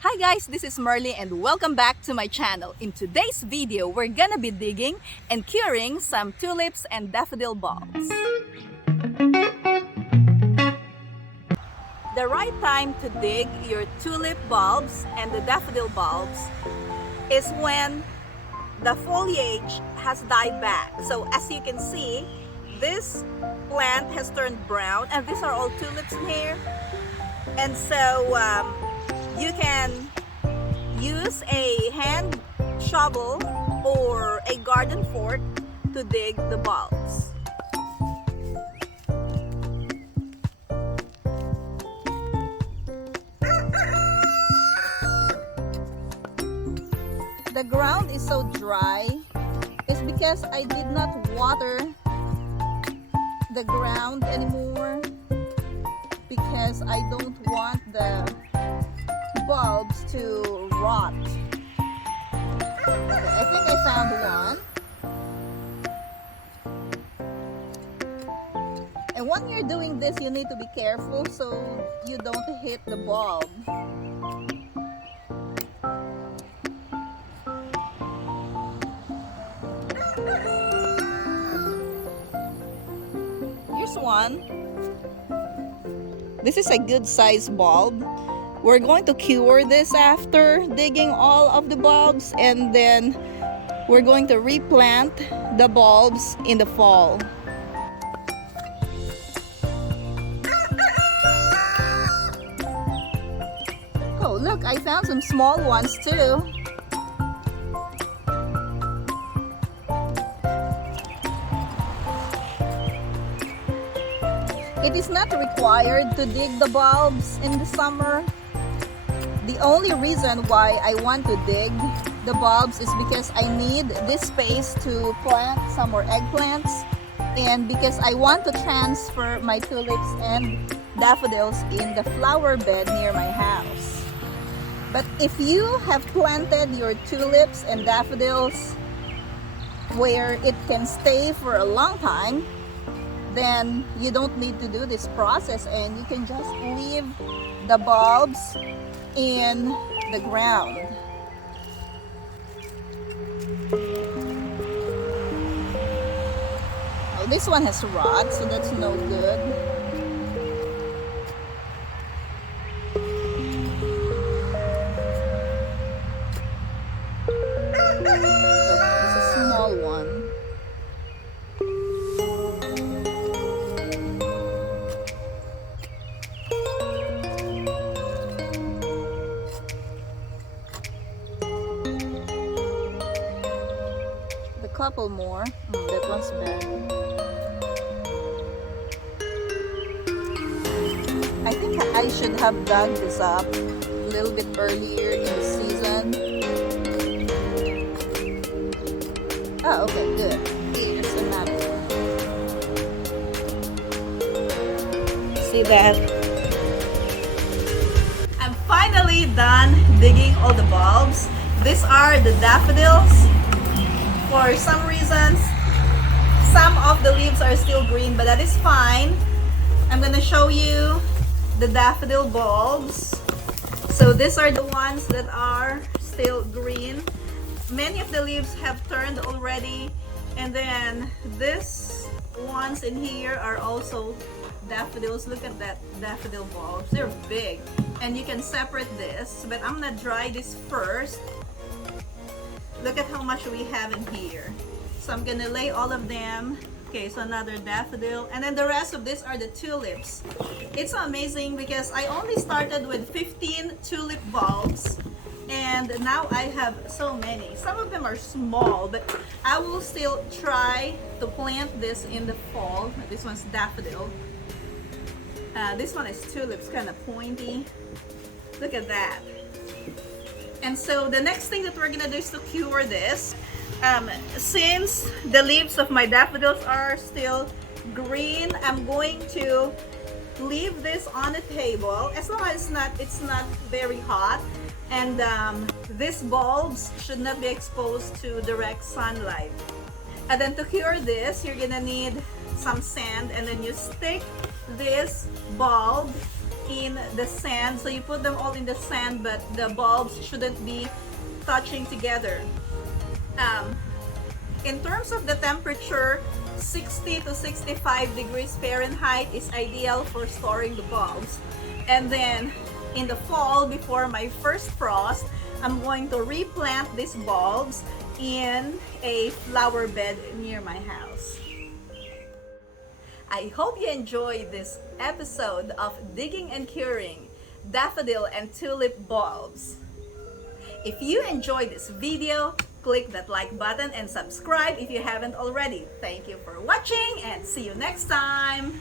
Hi guys, this is Marley and welcome back to my channel. In today's video, we're gonna be digging and curing some tulips and daffodil bulbs. The right time to dig your tulip bulbs and the daffodil bulbs is when the foliage has died back. So as you can see, this plant has turned brown and these are all tulips in here. And so you can use a hand shovel or a garden fork to dig the bulbs. The ground is so dry. It's because I did not water the ground anymore because I don't want the bulbs to rot. Okay, I think I found one. And when you're doing this, you need to be careful so you don't hit the bulb. Here's one. This is a good size bulb. We're going to cure this after digging all of the bulbs, and then we're going to replant the bulbs in the fall. Oh look, I found some small ones too. It is not required to dig the bulbs in the summer. The only reason why I want to dig the bulbs is because I need this space to plant some more eggplants and because I want to transfer my tulips and daffodils in the flower bed near my house. But if you have planted your tulips and daffodils where it can stay for a long time, then you don't need to do this process and you can just leave the bulbs in the ground. Oh, this one has rot, so that's no good. Look, it's a small one. Couple more. That one's bad. I think I should have dug this up a little bit earlier in the season. Oh, okay, good. Here's another one. See that? I'm finally done digging all the bulbs. These are the daffodils. For some reasons, some of the leaves are still green, but that is fine. I'm gonna show you the daffodil bulbs. So these are the ones that are still green. Many of the leaves have turned already, and then these ones in here are also daffodils. Look at that daffodil bulbs. They're big, and you can separate this, but I'm gonna dry this first. Look at how much we have in here. So I'm gonna lay all of them. Okay, so another daffodil. And then the rest of this are the tulips. It's amazing because I only started with 15 tulip bulbs. And now I have so many. Some of them are small, but I will still try to plant this in the fall. This one's daffodil. This one is tulips, kind of pointy. Look at that. And so the next thing that we're gonna do is to cure this. Since the leaves of my daffodils are still green, I'm going to leave this on the table as long as it's not very hot. And these bulbs should not be exposed to direct sunlight. And then to cure this, you're gonna need some sand, and then you stick this bulb in the sand. So you put them all in the sand, but the bulbs shouldn't be touching together. In terms of the temperature, 60 to 65 degrees Fahrenheit is ideal for storing the bulbs. And then in the fall, before my first frost, I'm going to replant these bulbs in a flower bed near my house. I hope you enjoyed this episode of Digging and Curing Daffodil and Tulip Bulbs. If you enjoyed this video, click that like button and subscribe if you haven't already. Thank you for watching and see you next time!